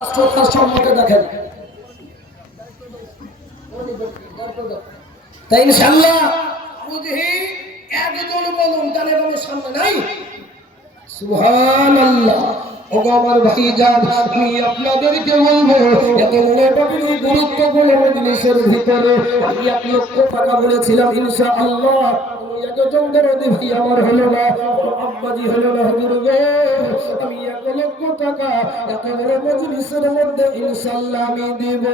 শ্রদ্ধার সম্মুখে দেখেন। তাই ইনশাআল্লাহ একজন বলুন তাহলে আমার সামনে নাই। সুবহানাল্লাহ। ওগো আমার ভাইজান, আমি আপনাদেরকে বলবো এত গুরুত্বপূর্ণ মজলিসের ভিতরে আমি 1 লক্ষ টাকা বলেছিলাম ইনশাআল্লাহ। একজন দরদি ভাই আমার হলো না, আব্বাজি হলো না। হুজুর গো, আমি 1 লক্ষ টাকা এত বড় মজলিসের মধ্যে ইনশাআল্লাহ আমি দেব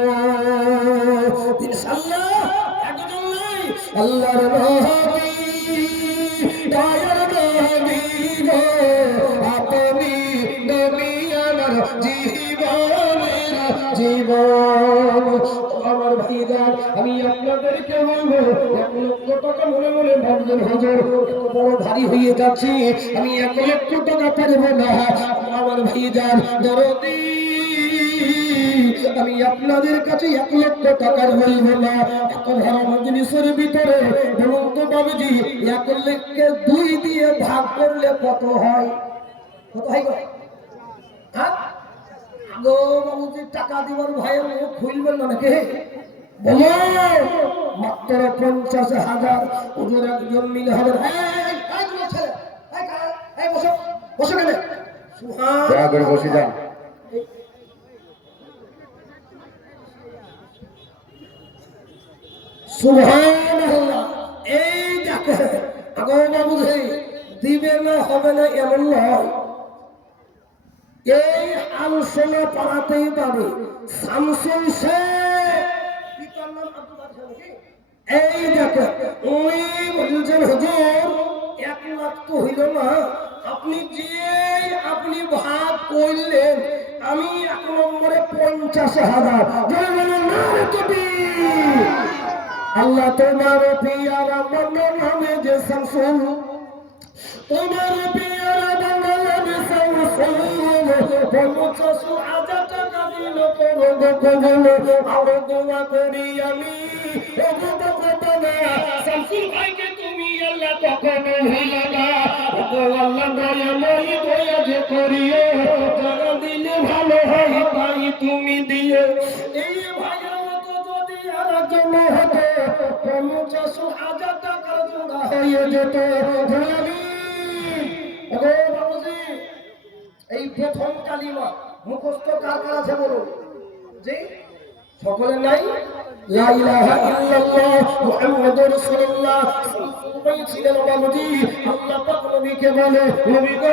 ইনশাআল্লাহ। একজন নাই, আল্লাহর নবী দয়ার নবী গো, আপনি নবী আমার জীবনের জীবন। আমার ভাইজান, আমি আপনাদেরকে বলবো 1 লক্ষ টাকা মনে মনে ভাবছেন হুজুর এত বড় ভারী হয়ে যাচ্ছে, আমি 1 লক্ষ টাকা পারবো না। আমার ভাইজান দরদি, আমি আপনাদের কাছে 1 লক্ষ টাকার বলবো না। এখন হারা মজলিসের ভিতরে বলুন তো বাবুজি, 1 লক্ষকে 2 দিয়ে ভাগ করলে কত হয়? কত হয় গো? হ্যাঁ গো বাবুজি, টাকা দিবার ভয়ে মুখ খুলবেন না নাকি? বলো মাত্র 50,000। হুজুর একজন মিলে হবে। বসো বসো কেন? দয়া করে বসে যান। সুবহানাল্লাহ। এই দেখো আগো বাবুজি, দিবে না হবে না এমন নয়। এই আলোচনা পাড়াতেই পাবে শামসুল শেখ, এই দেখো ওই বলছেন হুজুর 1 লাখ তো হইল না, আপনি যে আপনি ভাগ করলেন, আমি 1 নম্বরে 50,000। আল্লাহ তোমার পিয়ারা বান্দা নামে যে শামসুল, তোমার পিয়ারা বান্দা নামে শামসুল 50,000 টাকা দিল করব কবুল। আরো দোয়া করি আমি শামসুল ভাইকে তুমি আল্লাহ কখনো ভুলো না। আল্লাহ দয়াময় দয়া যে করিও, যারা দিলে ভালো হয় তাই তুমি দিও। এই ভাইয়ের মতো যদি আর একজন হতো 50,000 টাকার জোড়া হয়ে যেত। এই প্রথম কালিমা মুখস্থ কার কার আছে বলুন? জি সকলে নাই? লা ইলাহা ইল্লাল্লাহ মুহাম্মাদুর রাসূলুল্লাহ। সবাই ছিলেন বাবুজি। আল্লাহ পাক নবীকে বলে, নবী গো,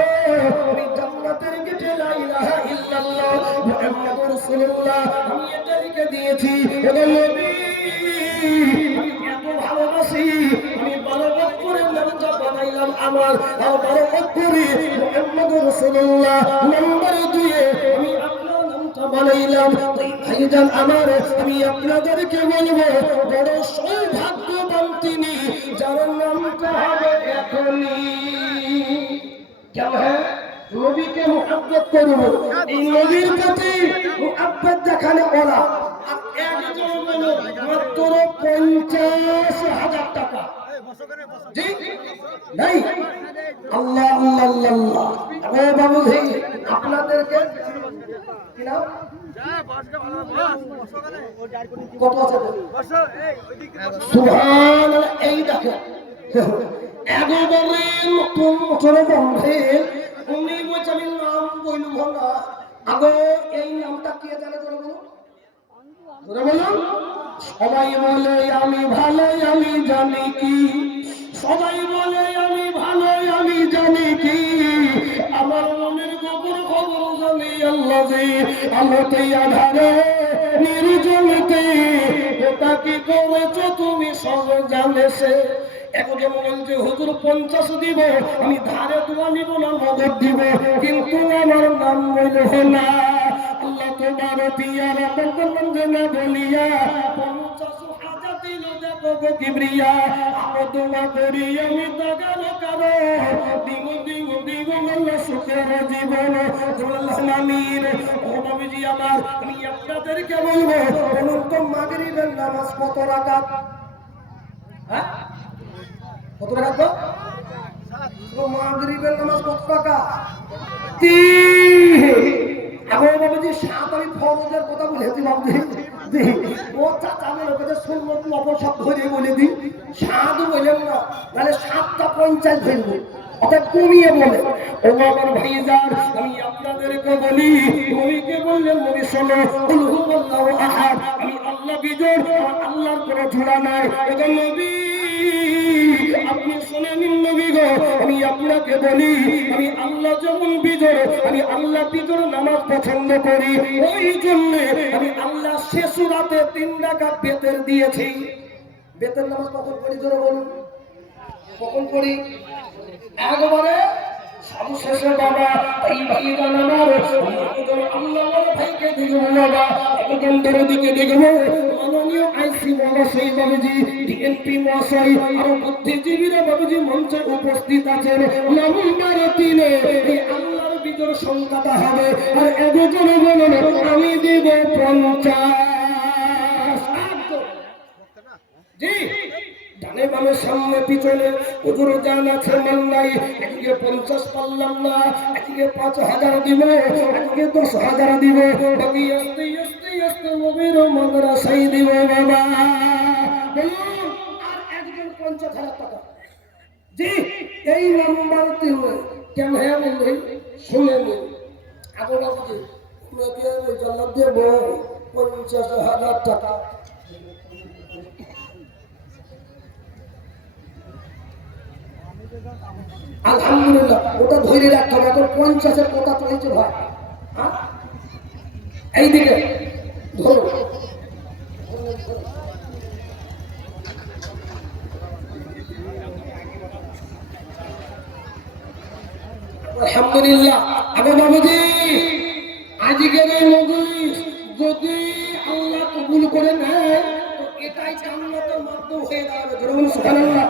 আমি জান্নাতের গেটে লা ইলাহা ইল্লাল্লাহ মুহাম্মাদুর রাসূলুল্লাহ আমি এটা লিখে দিয়েছি। ও নবী, আমি এত ভালোবাসি, আমি 12 বছরের নামটা বানাইলাম আমার, আর 12 বছরে মুহাম্মাদুর রাসূলুল্লাহ নাম্বার 2 আমি আপনার নামটা বানাইলাম। তাই ভাইজান আমার, আমি আপনাদেরকে বলবো বড় সৌভাগ্যবান তিনি যার নামটা হবে এখনই। কেমন নবীকে মুহাব্বত করব, এই নবীর প্রতি মুহাব্বত দেখানো ওরা একজন বলো মাত্র 50,000 টাকা। জি নাই? আল্লাহ আল্লাহ আল্লাহ। ও বাবু ভাই, আপনাদেরকে কি নাম কত আছে? সুবহানাল্লাহ। এই দেখো একবারে নতুন বছরে বন্ধে উনি বলছে আমি নাম বলব না। আগে এই নামটা কে জানে? সবাই বলে আমি ভালো, আমি জানি কি, সবাই বলে আমি ভালো, আমি জানি কি, আমার মনের গোপন খবর জানি আল্লাহ। আলোতে আধারে নির্জনতে ওটা কি করেছো তুমি সব জানে সে। এখন যেমন বলছে হুজুর 50 দিব, আমি ধারে দোয়া নিব না, নগদ দিব, কিন্তু আমার নাম বলব না। আল্লাহ তোমার পিয়ারা বন্ধু না বলিয়া 50,000 দিল দেখো গো কিবরিয়া। আমি দোয়া করি আমি দাগাল কারো দিগো দিগো দিগো আল্লাহ সুখের জীবন। আমিন। ও নবীজি আমার, আমি আপনাদেরকে বলবো বলুন তো মাগরিবের নামাজ কত রাকাত? হ্যাঁ কত রাকাত? মাগরিবের নামাজ কত রাকাত? 3। এখন বাবুজি 7 আমি ফরজের কথা বলেছি বাবুজি জি ও চাচা লোকেদের সুন্নত নফল সব ধরে বলে দিই সাধু বললেন না তাহলে 7টা পঞ্চায়েত ধরবো অর্থাৎ কমিয়ে বলে ও আমার ভাইজান আমি আপনাদেরকে বলি নবীকে বললেন নবী শোনো কুল হুয়াল্লাহু আহাদ আমি আল্লাহ বিজোড় আল্লাহর কোনো জোড়া নাই এটা নবী আপনি শুনে নিন নবী গো আমি আপনাকে বলি আমি আল্লাহ যেমন বিজোড় আমি আল্লাহ বিজোড় নামাজ পছন্দ করি ওই জন্য আমি আল্লাহ শেষ রাতে 3 রাকাত বেতের দিয়েছি বেতের নামাজ কখন পড়ি জোরে বলুন কখন পড়ি একবারে সবশেষে বাবা এই ভাইজান আমার আল্লাহ বলে ভাইকে দেখবো বাবা একজন দিকে দেখবো মাননীয় আইসি মহাশয় বাবুজি ডিএনপি মহাশয় আর বুদ্ধিজীবীরা বাবুজি মঞ্চে উপস্থিত আছেন নম্বর 3 এই আল্লাহর বিজয় সংখ্যাটা হবে আর একজন বলুন আমি দেব 50 জি ডানে বামে সামনে পিছনে হুজুর জান আছে মান নাই একদিকে 50 পারলাম না একদিকে 5000 দিব একদিকে 10000 দিব বাকি আস্তে আস্তে আস্তে নবীর মাদ্রাসায় দিব বাবা বলুন আর একজন 50000 টাকা জি এই নাম্বার 3 কেন হ্যাঁ বললেন শুনেন আগে বাবুজি আপনাকে ওই জান্নাত দেব 50000 টাকা আলহামদুলিল্লাহ ওটা ধরে রাখতে হবে এখন 50-এর কথা চলেছে ভাই হ্যাঁ এইদিকে ধরো আলহামদুলিল্লাহ আগে বাবুজি আজকের এই মজলিস যদি আল্লাহ কবুল করে নেয় তো এটাই জান্নাতের মাধ্যম হয়ে দাঁড়াবে জোরে সুবহানাল্লাহ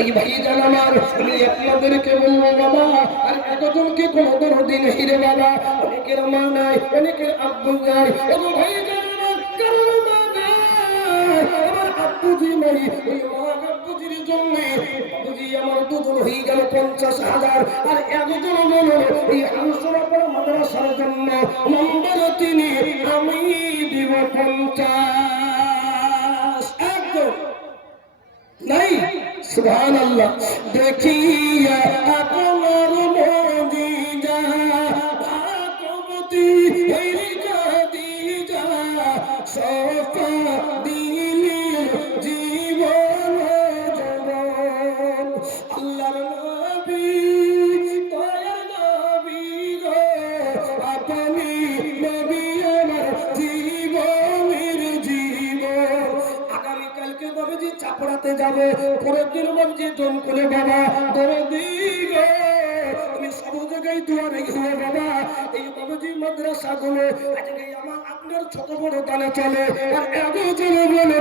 এই ভাইজান আমার আমি আপনাদেরকে বলবো বাবা আর এতজনকে কোনোদিন দিন হিরে বাবা অনেকের মা নাই অনেকের আব্বু নাই এবং ভাইজান আমার কারণ মা নাই আমার আব্বুজি নাই ওই মা আব্বুজির জন্য বাবুজি আমার দুজন হয়ে গেল 50,000 আর একজন বলল এই হামসুরাপাড়া মাদ্রাসার জন্য নম্বর 3 আমি দিব 50 একদম নাই সুবহানাল্লাহ দেখিয়া আপনার মুজিজা ভাগবতী এই খাদিজা সফা দিলি জীবন জীবন আল্লাহর নবী দয়ার নবী গো আপনি নবী আমার জীবনের জীবন আগামী কালকে বাবুজি চাপড়াতে যাবে পরের দিন বাবুজি দম করে বাবা দরদি গো আমি সব জায়গায় দুয়ারে গিয়ে বাবা এই বাবুজি মাদ্রাসা গুলো আজকে আমার আপনার ছোট বড় দানে চলে আর একজন বলে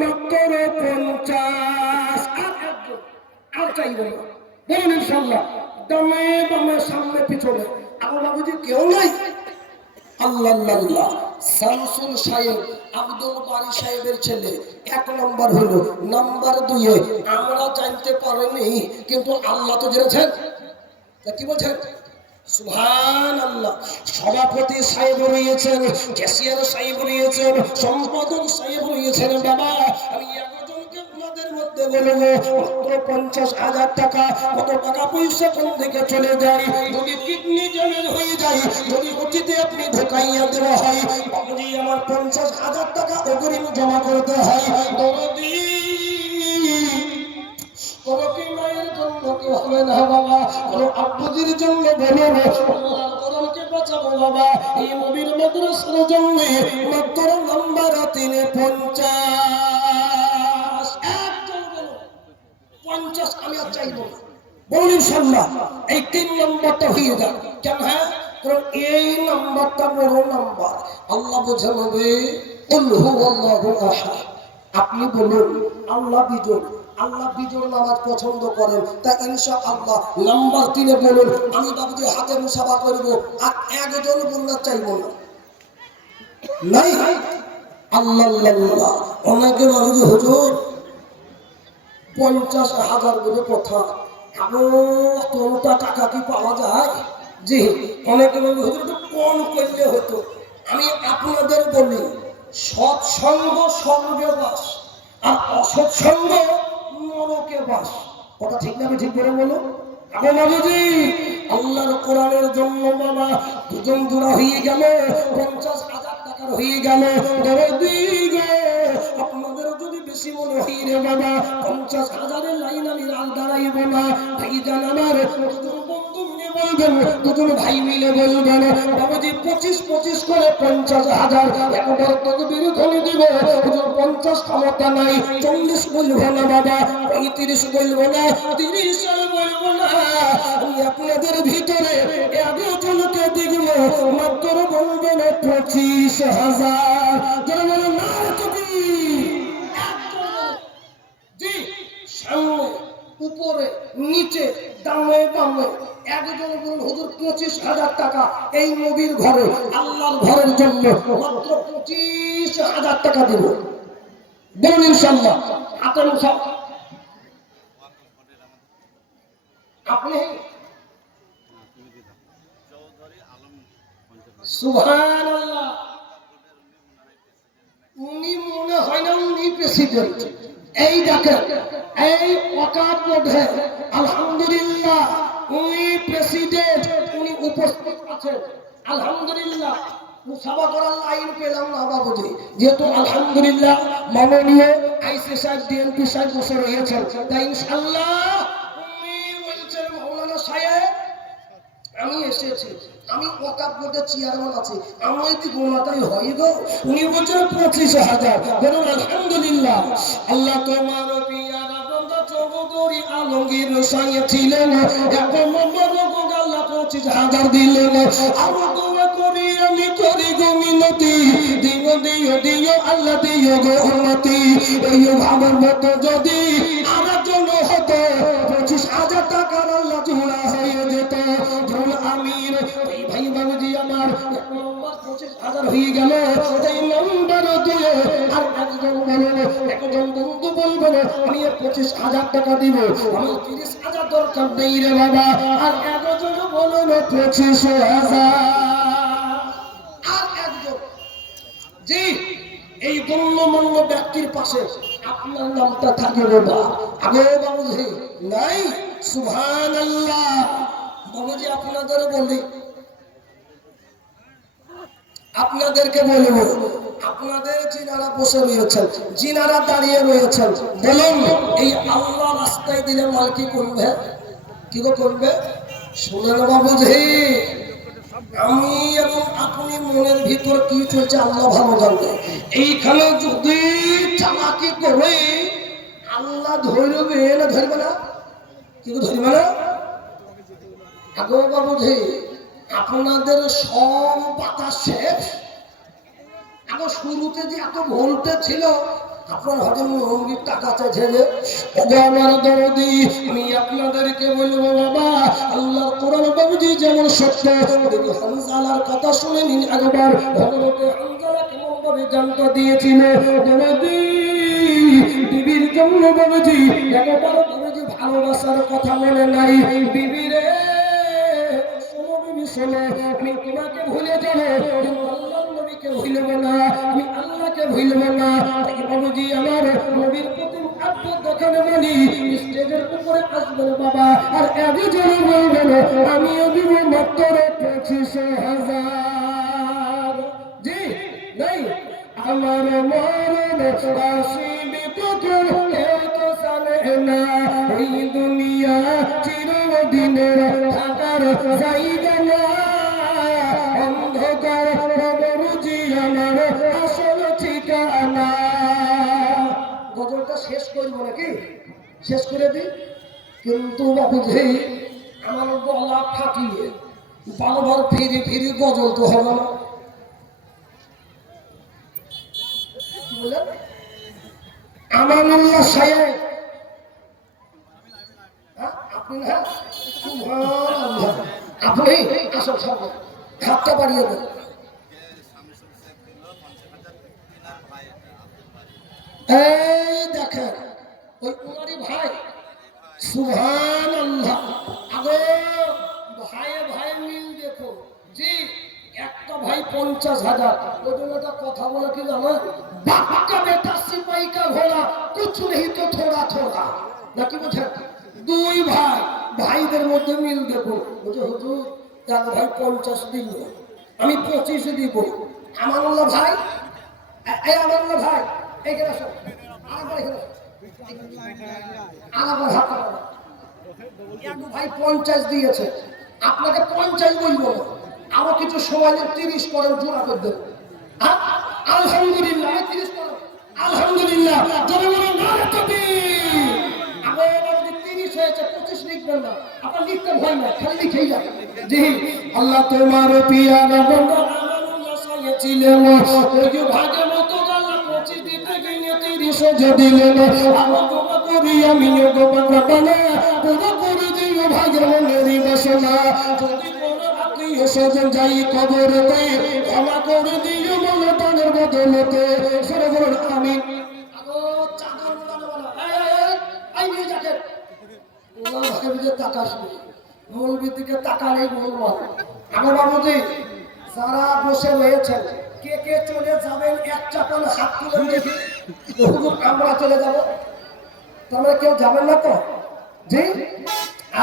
মাত্র 50 আর একজন আর চাইব না বলুন ইনশাআল্লাহ দমে দমে সামনে পিছনে আমার বাবুজি কেউ নাই আল্লাহ আল্লাহ শামসুল সাহেব আব্দুল বারী সাহেবের ছেলে 1 নম্বর হলো নাম্বার 2 আমরা জানতে পারিনি কিন্তু আল্লাহ তো জেনেছেন কি বলছেন সুবহানাল্লাহ সভাপতি সাহেব রয়েছেন ক্যাশিয়ার সাহেব রয়েছেন সম্পাদক সাহেব রয়েছেন বাবা আমি একজনকে আপনাদের মধ্যে বলবো মাত্র 50,000 টাকা কত টাকা পয়সা কোন দিকে চলে যায় যদি কিডনি ড্যামেজ হয়ে যায় যদি অতীতে আপনি ঢোকাইয়া দেওয়া হয় বাবুজি আমার 50,000 টাকা অগ্রিম জমা করতে হয় দরদি কি মায়ের জন্য কি হবে না বাবা আব্বুজির জন্য বলো আল্লাহর কোরআনকে বাঁচাবো বাবা এই নবীর মাদ্রাসার জন্য মাত্র নাম্বার 3 50 একজন বলো 50 আমি আর চাইবো না বলুন ইনশাআল্লাহ এই 3 নম্বরটা হয়ে যাবে কেন হ্যাঁ কারণ এই নম্বরটা বড় নাম্বার আল্লাহ বোঝা হবে কুল হুয়াল্লাহু আহাদ আপনি বলুন আল্লাহ বিজোড় নামাজ পছন্দ করেন তা ইনশাআল্লাহ নাম্বার 3 বলুন আমি বাবুজি হাতে মুসাফা করব আর একজন বলতে চাইবো না নাই আল্লাহ আল্লাহ অনেকে বাবুজি হুজুর 50,000 বলে কথা কোনটা টাকা কি পাওয়া যায় জি অনেকে বাবুজি হুজুর একটু কম করলে হতো আমি আপনাদের বলি সৎসঙ্গ স্বর্গে বাস আর অসৎসঙ্গ নরকে বাস। কথা ঠিক না? আমি ঠিক করে বলো। আগে বাবুজি আল্লাহর কোরআনের জন্য বাবা দুজন জোড়া হয়ে গেল, 50,000 টাকার হয়ে গেল। আপনাদের যদি বেশি মনে হয় রে বাবা 50,000-এর লাইন আমি আর দাঁড়াইব না। ভাইজান আমার দুজন বন্ধু মিলে বলবেন, দুজন ভাই মিলে বলবেন বাবুজি 25-25 করে 50,000 একবার তকবীর ধ্বনি দিব। 50 ক্ষমতা নাই, 40 বলবো না বাবা, 35 বলবো না, 30 বলবো না। আমি আপনাদের ভিতরে একজনকে দেখবো মাত্র বলবেন 25,000। যারা বলে না তুমি জি সামনে উপরে নিচে ডানে বামে একজন বলুন হুজুর 25,000 টাকা এই নবীর ঘরে আল্লাহর ঘরের জন্য মাত্র 25,000 টাকা দেব। বলুন ইনশাআল্লাহ। হাতের সব আপনি সুবহানাল্লাহ। উনি মনে হয় না উনি প্রেসিডেন্ট। এই দেখেন এই ওয়াকাফ বোর্ডে আলহামদুলিল্লাহ উনি প্রেসিডেন্ট, উনি উপস্থিত আছেন। আলহামদুলিল্লাহ মুসাফা করার লাইন পেলাম না বাবুজি, যেহেতু আলহামদুলিল্লাহ মাননীয় আইসি সাহেব ডিএমপি সাহেব বসে রয়েছেন, তাই ইনশাআল্লাহ উনি বলছেন মাওলানা সাহেব আমি এসেছি, আমি ওয়াকাফ বোর্ডের চেয়ারম্যান আছি, আমি কি গোনাটাই হই গো? উনি বলছেন 25,000। বলুন আলহামদুলিল্লাহ। আল্লাহ তোমার পিয়ারা বান্দা চৌধুরী আলমগীর সঙ্গে ছিলেন, এখন আল্লাহ 25,000 দিলেন। আরো দোয়া করি আমি করি গো মিনতি, দিও দিও দিও আল্লাহ দিও গো উন্নতি। এই ভাবার মতো যদি আমার জন্য হতো 25,000 টাকার আল্লাহ জোড়া হয়ে যেত। আমির এই ভাই বাবুজি আমার 1 নম্বর 25,000 হয়ে গেল। এই নম্বর দিয়ে আর একজন বলুন, একজন বন্ধু বলবেন আমি 25,000 টাকা দিব, আমি 30,000 দরকার নেই রে বাবা। আর একজন বলুন 25,000। আর একজন জি এই গণ্যমান্য ব্যক্তির পাশে আপনার নামটা থাকে বাবা। আগে বাবুজি নাই সুবহানাল্লাহ। বাবুজি আপনাদের বলি, আপনাদেরকে বলবো আপনাদের যিনারা বসে রয়েছেন, যিনারা দাঁড়িয়ে রয়েছেন, বলুন এই আল্লাহ রাস্তায় দিলে মাল কি করবে? কি করবে? শোনেন বাবুজি আমি এবং আপনি মনের ভিতর কি চলছে আল্লাহ ভালো জানবে। এইখানে যদি চালাকি করে আল্লাহ ধরবে না ধরবে না? কি ধরবে না? আগো বাবুজি আপনাদের সব বাতাস শেষ। আগে শুরুতে যে এত ভোল্টেজ ছিল, আপনার হজম রঙ্গির টাকা চাইছে যে আমার দরদি আমি আপনাদেরকে বলবো বাবা আল্লাহ কোরআন বাবুজি যেমন সত্য, হামজালার কথা শুনে নিন একবার। হযরতে হামজালা কেমন ভাবে জানতে দিয়েছিল দরদি বিবির জন্য বাবুজি একবার বাবুজি ভালোবাসার কথা মনে নাই। বিবিরে আমি তোমাকে ভুলে যাবো, আল্লাহর নবীকে ভুলবো না, আমি আল্লাহকে ভুলবো না। তাই বাবুজি আমার নবীর প্রতি আব্দুল দোকান মানি স্টেজের উপরে আসবেন বাবা, আর একজন বলবেন আমিও দিব মাত্র 25,000। জি নাই আমার মরণ আসিবে তখন তো জানে না, এই দুনিয়া চিরদিনের থাকার জায়গা না, অন্ধকার বাবুজি আমার আসল ঠিকানা। গজলটা শেষ করবো নাকি? শেষ করে দিই, কিন্তু বাবুজি আমার গলা ফাটিয়ে বারবার ফিরে ফিরে গজল তো হবে না। আমানুল্লাহ সাহেব আপনি না সুবহানাল্লাহ আপনি আসল সামনে হাতটা বাড়িয়ে দেন। এই দেখেন ওই উনারি ভাই সুবহানাল্লাহ। আগে ভাইয়ে ভাই মিল দেখো জি একটা ভাই 50,000। ওই জন্য একটা কথা বলে কি জানো, বাক্কা বেটা সিপাহি কা ঘোড়া কুছ নেই তো থোড়া থোড়া, নাকি বুঝেন? দুই ভাই, ভাইদের মধ্যে মিল দেখো। বুঝে হুজুর এক ভাই 50 দিল, আমি 25 দিব। আমানুল্লাহ ভাই, এই আমানুল্লাহ ভাই এইখানে আসো, আরেকবার এখানে আসো, আরেকবার হাত পাড়া। এক ভাই 50 দিয়েছে, আপনাকে 50 বলবো না, আরো কিছু সময় 30 করেন, জোড়া করে দেন। আলহামদুলিল্লাহ 30 করেন, আলহামদুলিল্লাহ। যদি বলেন না কবি আবার 30 হয়েছে, 25 লিখবেন না, আপনার লিখতে ভয় না, খালি লিখেই যান। জি আল্লাহ তোমার পিয়ারা বান্দা আমানুল্লাহ সাইয়েছিলেন, ওই যে ভাগের মতো গালা 25 দিতে গিয়ে 30 দিলেন। আমার গোবা করি আমি গোবা বাবানা, গোবা করে দিও ভাগের মনেরই বাসনা। যদি কোনো আত্মীয় স্বজন যাই কবরেতে, ক্ষমা করে দিও বলো তাদের বদলেতে। সরে বলুন আমিন। আগো চাদর মোড়ানো বলো, এই নিয়ে যাকে ওলা ভাগে দিকে তাকাস নি, মৌলবীর দিকে তাকালেই বলবো। আমার বাবুজি যারা বসে রয়েছেন, কে কে চলে যাবেন এক চাপাল হাত তুলে দেখি। হুজুর আমরা চলে যাব, তাহলে কেউ যাবেন না তো? জি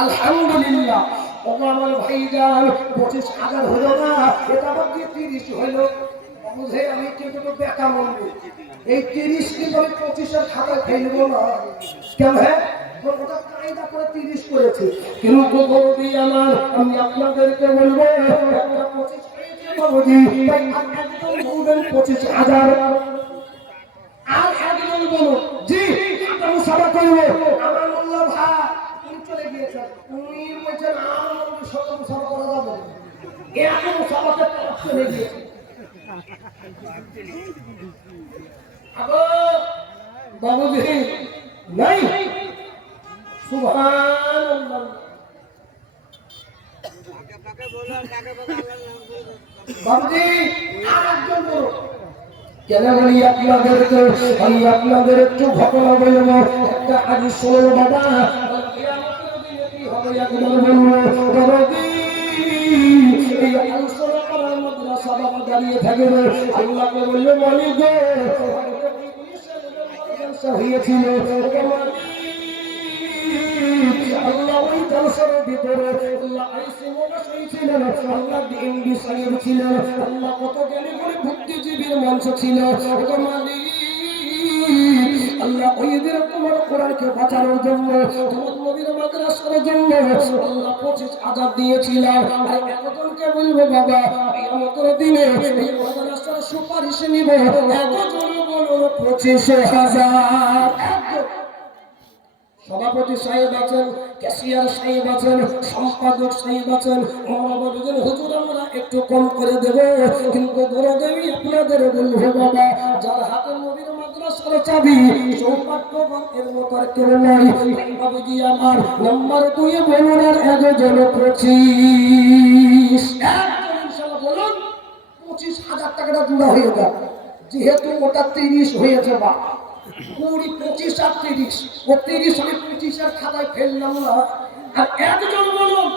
আলহামদুলিল্লাহ। ওগো আমার ভাইজান 25,000 হলো না, এটা আবার দিয়ে 30 হলো। বুঝে আমি কিন্তু তো বেকা মন্দির, এই 30 কিন্তু আমি 25-এর খাতায় ফেলবো না। কেন? হ্যাঁ ওটা কায়দা করে 30 করেছি, কিন্তু বলবি আমার, আমি আপনাদেরকে বলবো 25 হয়েছে বাবুজি, তাই আর একদম বলবেন 25,000। আর একজন বলুন জি আমরা মুসাফা করবো। আমানুল্লাহ ভাই উনি চলে গিয়েছেন, উনি বলছেন আমার সব মুসাফা করা যাবে, এত মুসাফাতে চলে গিয়েছে। বাবুজি নাই সুবহানাল্লাহ। বাবুজি আর একজন বলুন। কেন বলি আপনাদেরকে, আমি আপনাদের একটু ঘটনা বলবো। একটা আগে শোনো বাবা, কিয়ামতের দিনে কি হবে একবার বলবো। বাবাজি এই আলোচনা করার মাদ্রাসা বাবা দাঁড়িয়ে থাকবে, আল্লাহকে বললো মালিক গো হয়েছিল, আল্লাহ ওই জলসার ভিতরে আল্লাহ আইসি মনসই ছিলেন, আল্লাহ এমডি সাহেব ছিলেন, আল্লাহ কত জ্ঞানী করে বুদ্ধিজীবীর মঞ্চ ছিল। আল্লাহ ওইদের তোমার কোরআনকে বাঁচানোর জন্য, তোমার নবীর মাদ্রাসার জন্য আল্লাহ 25,000 দিয়েছিলাম। আর একজনকে বলবো বাবা কিয়ামতের দিনে এই মাদ্রাসার সুপারিশ নিব, একজন বলুন 25,000। সভাপতি সাহেব আছেন, ক্যাশিয়ার সাহেব আছেন, সম্পাদক সাহেব আছেন, আমরা বলবেন হুজুর আমরা একটু কম করে দেব, কিন্তু দরদেবী আপনাদের বলবো বাবা যার হাতে নবীর মাদ্রাসার চাবি সৌভাগ্যবান এর মতো আর কেউ নাই। বাবুজি আমার নাম্বার 2 বলুন আর একজন 25, একজন ইনশাআল্লাহ বলুন 25,000 টাকাটা জোড়া হয়ে যাবে, যেহেতু ওটা 30 হয়েছে। বা 20, 25 আর 30, ও 30 আমি 25-এর খাতায় ফেললাম না। আর একজন বলুন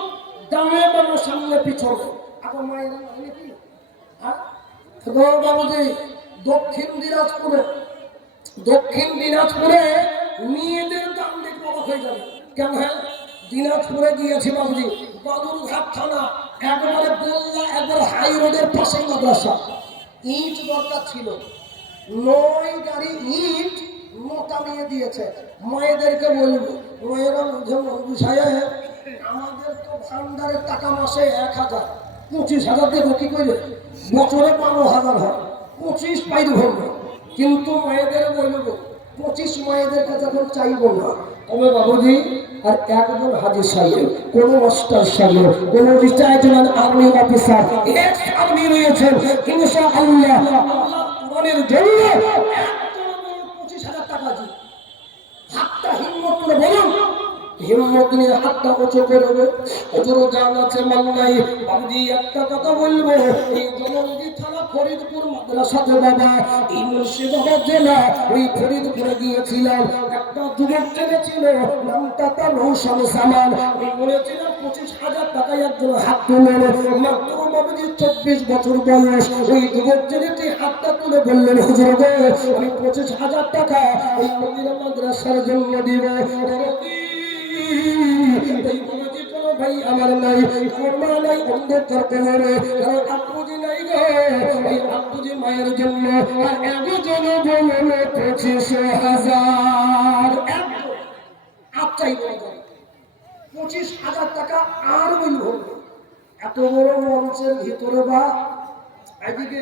দামে বলো সামনে পিছনে। এখন মায়েরা নাকি হ্যাঁ বাবুজি দক্ষিণ দিনাজপুরে মেয়েদের দাম দেখে অবাক হয়ে যাবে। কেন? হ্যাঁ দিনাজপুরে গিয়েছি বাবুজি, বাদুরঘাট থানা, একবারে বললা একবার হাই রোডের পাশে মাদ্রাসা। ইট দরকার ছিল, 9 গাড়ি ইট মোটা নিয়ে দিয়েছে। মায়েদেরকে বলবো মায়েরা সাহেব আমাদের তো ভান্ডারের টাকা মাসে 1,000, 25,000 দেবো কি করে, বছরে 12,000 হয়, 25 পাইর ভরবো। কিন্তু মায়েদের বলবো 25 মায়েদের কাছে এখন চাইবো না। তবে বাবুজি আর একজন হাজি সাহেব, কোন মাস্টার সাহেব, কোন retired army officer, ex army রয়েছেন, ইনশাআল্লাহ আল্লাহ কোরআনের জন্য 25,000 টাকা দিই। হাতটা হিম্মত করে বলুন হিম্মত নিয়ে হাতটা উঁচু করবে। হুজুর জান আছে মান নাই, বাবুজি একটা কথা বলবো, এই জলঙ্গি থানা ফরিদপুর মাদ্রাসাতে বাবা, এই মুর্শিদাবাদ জেলা ওই ফরিদপুরে গিয়েছিলাম। একটা যুবক ছেলে ছিল, নামটা তার রৌশন সামান। আমি বলেছিলাম 25,000 টাকায় একজন হাত তুলে, মাত্র বাবুজি 24 বছর বয়স। ওই যুবক ছেলেটি হাতটা তুলে বললেন, হুজুর গো, আমি 25,000 টাকা এই মদিনা মাদ্রাসার জন্য দিব। এই বাবাজি কোনো ভাই আমার নাই, আমার মা নাই, অন্ধকার কোমরে, কারণ আব্বুজি নাই গো। এই আব্বুজি মায়ের জন্য আর একজন বলল 25,000 আপচাই বলবেন 25,000 টাকা আর বলব। এত বড় মঞ্চের ভিতরে বা এদিকে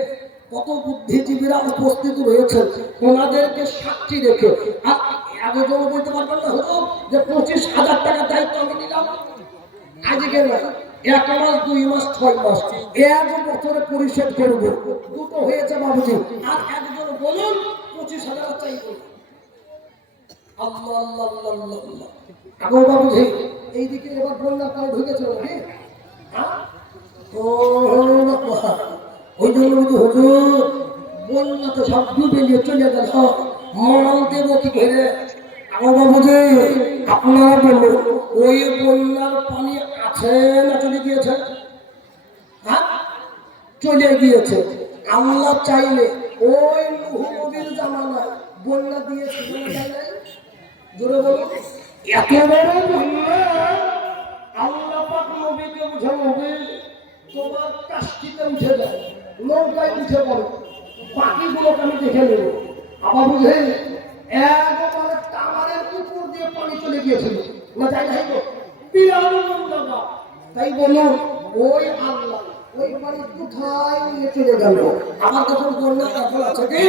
কত বুদ্ধিজীবীরা উপস্থিত রয়েছেন, ওনাদেরকে সাক্ষী রেখে আর একজন বলতে পারবেন না হতো যে 25,000 টাকার দায়িত্ব আমি নিলাম। আজকে নয়, 1 মাস 2 মাস 6 মাস 1 বছরে পরিশোধ করবো। দুটো হয়েছে বাবুজি, আর একজন বলুন 25,000 চাই। আল্লাহ আল্লাহ আল্লাহ আল্লাহ। আগো বাবুজি এইদিকে এবার বন্যা পানি ঢুকেছিল নাকি? হ্যাঁ, ও ওই জন্য হুজুর বন্যা তো সব ডুবে নিয়ে চলে গেল, মাল দেব কি করে? আগো বাবুজি আপনারা বলুন, ওই বন্যার পানি আছে না চলে গিয়েছে? হ্যাঁ, চলে গিয়েছে। আল্লাহ চাইলে ওই নূহ নবীর জামানায় বন্যা দিয়েছিল না চাইলে? জোরে বলুন, এত বড় বন্যা আল্লাহ পাক নবীকে বুঝাবে, তোমার কাষ্টিতে উঠে যায়, নৌকায় উঠে পড়ে, বাকিগুলোকে আমি দেখে নেব। আবার বুঝে একবারে টাওয়ারের উপর দিয়ে পানি চলে গিয়েছিল না, যাই যাই তো বিরাট বন্যা। তাই বলুন ওই আল্লাহ ওই পানি কোথায় নিয়ে চলে গেল? আমার যখন বন্যা এখন আছে কি?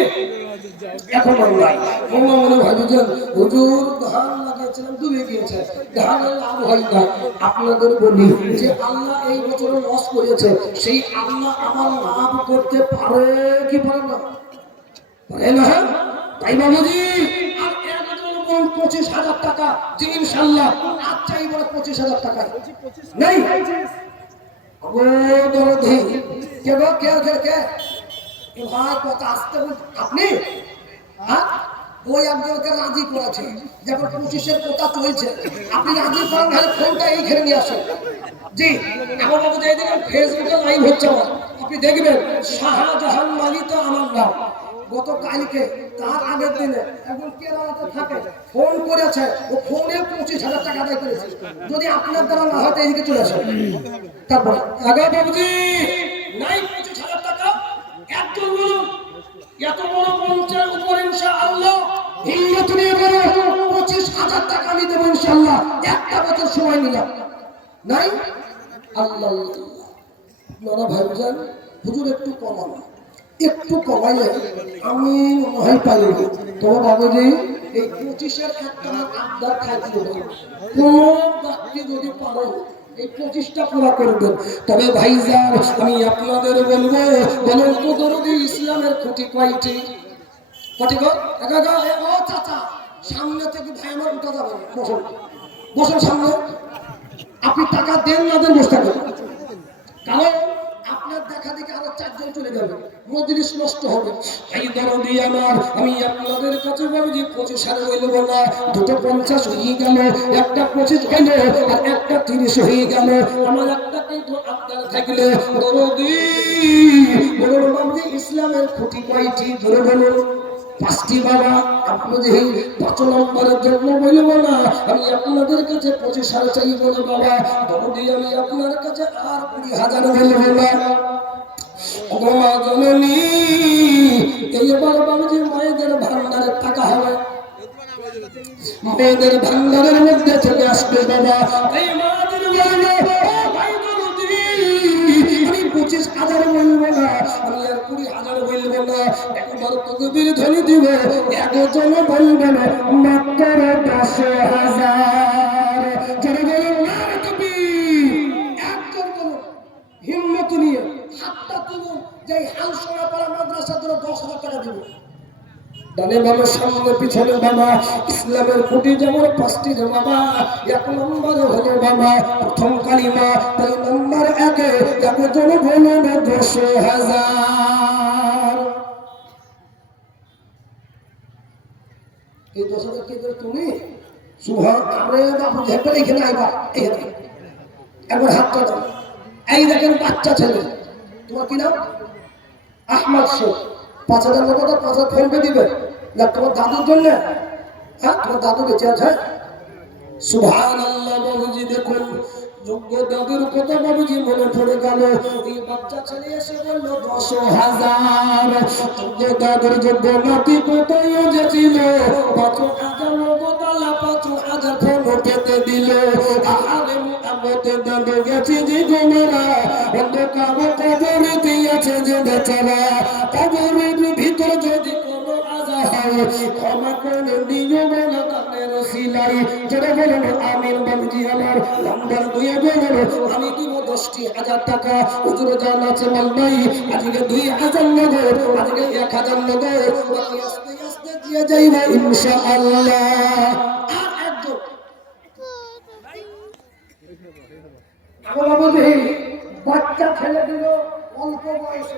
এখন নাই। মনে মনে ভাবিছেন হুজুর ধান লাগাইছিলাম ডুবে গিয়েছে, ধানের লাভ হয় না। আপনাদের বলি যে আল্লাহ এই বছর লস করেছে, সেই আল্লাহ আমার লাভ করতে পারে কি পারে না? পারে না। তাই বাবুজি আর একজন বলুন 25,000 টাকা যে ইনশাআল্লাহ আজ চাইব 25,000 টাকা নেই। ও দরদি কে গো, কে কে এ ভাই কথা আসতে আপনি? হ্যাঁ, ওই একজনকে রাজি করেছে, যখন 25-এর কোটা চলছে, আপনি রাজি করেন তাহলে ফোনটা এইখানে নিয়ে আসেন। জি আমার বাবু যাই দেখেন ফেসবুকে লাইভ হচ্ছে আমার, আপনি দেখবেন শাহজাহান মালিক আমার নাম। গত কালকে তার আগের দিনে একজন কেরালাতে থাকে, ফোন করেছে, ও ফোনে 25,000 টাকা আদায় করেছে। যদি আপনার দ্বারা না হয় এদিকে চলে আসেন। তারপর আগে বাবুজি নাই 25,000 টাকা একজন বলুন, এত বড় মঞ্চের উপর ইনশাআল্লাহ হিম্মত নিয়ে বলো 25,000 টাকা আমি দেবো ইনশাআল্লাহ। একটা বছর সময় নিলাম নাই। আল্লাহ আপনারা ভাবছেন হুজুর একটু কমান, একটু কমাইলে আমি মনে হয় পারি। তোমার বাবুজি এই 25-এর একটা আবদার খাইতে দেবে, কোন ব্যক্তি যদি পারো এই 25টা পুরা করবেন। তবে ভাইজান আমি আপনাদের বলবো, বলেন তো দরদি ইসলামের খুঁটি কয়টি? কটি গো? ও চাচা সামনে থেকে ভাই আমার উঠা যাবে না, বসুন বসুন সামনে। আপনি টাকা দেন না দেন বসে থাকেন, কারণ আপনার দেখা দেখে আরো 4 জন চলে যাবে, মজলিস নষ্ট হবে। এই দরদি আমার আমি আপনাদের কাছে বাবুজি 25,000 হইল না, দুটো 50 হয়ে গেল, একটা 25 হইল আর একটা 30 হয়ে গেল। আমার একটা কিন্তু আপনার থাকলে দরদি বলুন বাবুজি ইসলামের খুঁটি কয়টি? ধরে বলুন 5টি বাবা। আপনি যে 5 নম্বরের জন্য বলব না, আমি আপনাদের কাছে 25,000 চাইব না বাবা, দরদি আমি আপনার কাছে আর 20,000 বলব না। মা জননী এইবার বাবুজি মায়েদের ভান্ডারের টাকা হবে, মেয়েদের ভান্ডারের মধ্যে চলে আসবে বাবা। এই মাদের বলবো ভাই দরদি আমি 25,000 বলব না, আমি আর 20,000 বলব না। একবার তকবীর ধ্বনি দিব, একজন বলবে না মাত্র 10,000। যারা বলেন না তকবীর, একজন বলুন হিম্মত নিয়ে হাতটা তুলুন যে হালসোনা পাড়া মাদ্রাসার জন্য 10,000 টাকা দিব। ডানে বামে সামনে পিছনে বাবা, ইসলামের খুঁটি যেমন 5টি রে বাবা। 1 নম্বরে হলো বাবা প্রথম কালিমা, তাই নম্বর 1-এ একজন বলুন 10,000। এই 10,000 কে তুমি সুবহান আরে বাবু ঝেপে এখানে আইবা, এখানে একবার হাতটা দাও। এই দেখেন বাচ্চা ছেলে, তোমার কি নাম? আহমদ শেখ। 5,000 টাকা 5,000 ফোন পে দিবে না তোমার দাদুর জন্য? হ্যাঁ, তোমার দাদু বেঁচে আছে? সুবহানাল্লাহ। বাবুজি দেখুন যোগ্য দাদুর কথা বাবুজি মনে পড়ে গেল। এই বাচ্চা ছেলে এসে বলল 10,000। যোগ্য দাদুর যোগ্য নাতি কোথায় যে ছিল 5,000 নগদালা 5,000 ফোন পেতে দিল। আরে মুহাম্মদ দাদু গেছে যে গোমরা, অন্ধকার কবরে দিয়েছে যে বেচারা। কবরের ভিতর যদি কোনো আযা হয় ক্ষমা করে দিও বলা তাদের সিলাই। যেটা বলেন আমিন। বাবুজি আমার নাম্বার 2 বলেন আমি দিব 10,000 টাকা। হুজুর জান আছে মাল নাই, আজকে 2,000 নগদ, আজকে 1,000 নগদ, বাকি আস্তে আস্তে দিয়ে যাইব ইনশাআল্লাহ। আর একজন বাবুজি বাচ্চা ছেলে দিল অল্প বয়সে।